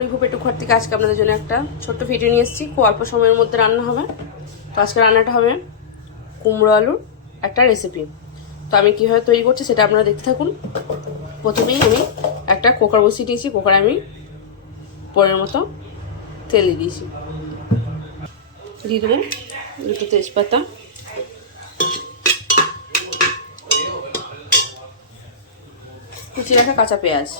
পেটু ঘর থেকে আজকে আপনাদের জন্য একটা ছোট্ট ভিডিও নিয়ে এসেছি। খুব অল্প সময়ের মধ্যে রান্না হবে। তো আজকে রান্নাটা হবে কুমড়ো আলুর একটা রেসিপি। তো আমি কীভাবে তৈরি করছি সেটা আপনারা দেখতে থাকুন। প্রথমেই আমি একটা কুকার বসিয়ে দিয়েছি। কুকারে আমি পরের মতো তেল দিয়েছি, দিয়ে দেবো দুটো তেজপাতা, কুচি রাখা কাঁচা পেঁয়াজ,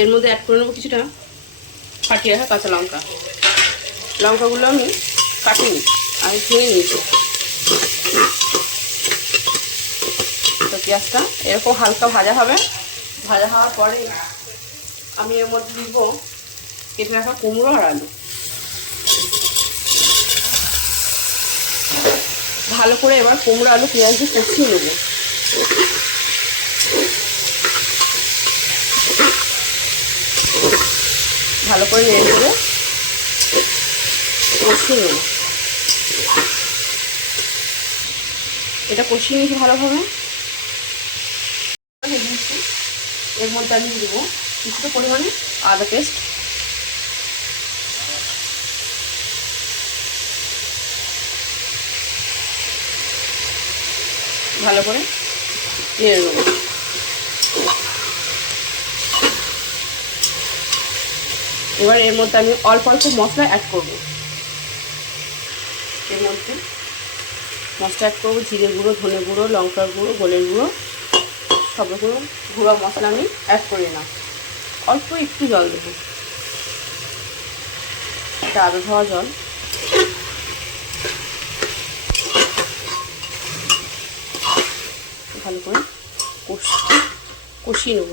এর মধ্যে অ্যাড করে নেবো কিছুটা ফাটিয়ে রাখা কাঁচা লঙ্কা। লঙ্কাগুলো আমি কাটিনি, আমি ভেঙে নিয়েছি। তো পেঁয়াজটা এরকম হালকা ভাজা হবে। ভাজা হওয়ার পরে আমি এর মধ্যে দিব কেটে রাখা কুমড়ো আর আলু। ভালো করে এবার কুমড়ো আলু পেঁয়াজ দিয়ে কষিয়ে নেব। ভালো করে নেড়ে করে কষিয়ে নেব। এটা কষিয়ে নিয়েছি ভালোভাবে। এর মধ্যে আমি দেবো কিছুটা পরিমাণে আদা পেস্ট, ভালো করে নেড়ে নেব। এবার এর মধ্যে আমি অল্প অল্প মশলা অ্যাড করব। এর মধ্যে মশলা অ্যাড করবো জিরে গুঁড়ো, ধনে গুঁড়ো, লঙ্কার গুঁড়ো, গোলের গুঁড়ো, সবগুলো গুঁড়ো মশলা আমি অ্যাড করি না। অল্প একটু জল দেবো, এটা আদা ধোয়া জল। ভালো করে কষিয়ে নেব।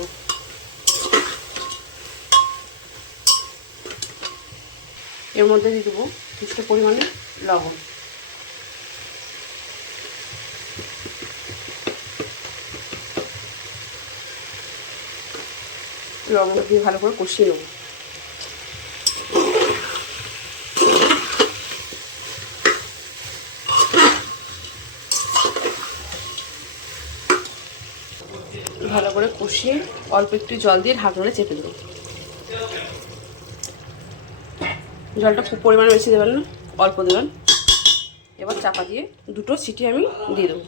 এর মধ্যে দিয়ে দেবো কিছুটা পরিমাণে লবণ। লবণ দিয়ে ভালো করে কষিয়ে নেব। ভালো করে কষিয়ে অল্প একটু জল দিয়ে ঢাকনা চেপে দেবো। জলটা খুব পরিমাণে বেশি দেবেন না, অল্প দেবেন। এবার চাপা দিয়ে দুটো সিটি আমি দিয়ে দেবো।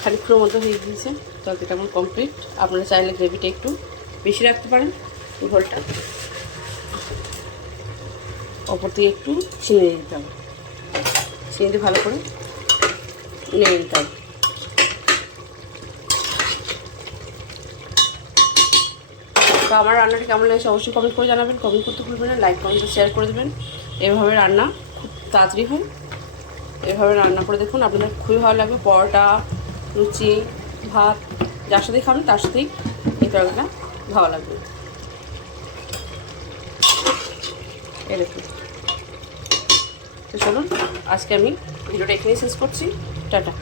খানিকক্ষণের মধ্যে হয়ে গিয়েছে, তরকারিটা আমার কমপ্লিট। আপনারা চাইলে গ্রেভিটা একটু বেশি রাখতে পারেন। ঝোলটা অপর দিয়ে একটু চিনি দিতে হবে, চিনি দিয়ে ভালো করে নেড়ে নিতে হবে। তো আমার রান্নাটা কেমন লেগেছে অবশ্যই কমেন্ট করে জানাবেন। কমেন্ট করতে ভুলবেন না, লাইক কমেন্ট শেয়ার করে দেবেন। এভাবে রান্না খুব তাড়াতাড়ি হয়। এভাবে রান্না করে দেখুন, আপনাদের খুবই ভালো লাগবে। পরোটা, লুচি, ভাত যার সাথেই খাবেন তার সাথেই এই তরকারিটা ভালো লাগবে। এই দেখুন। তো চলুন আজকে আমি ভিডিওটা এখানেই শেষ করছি। টাটা।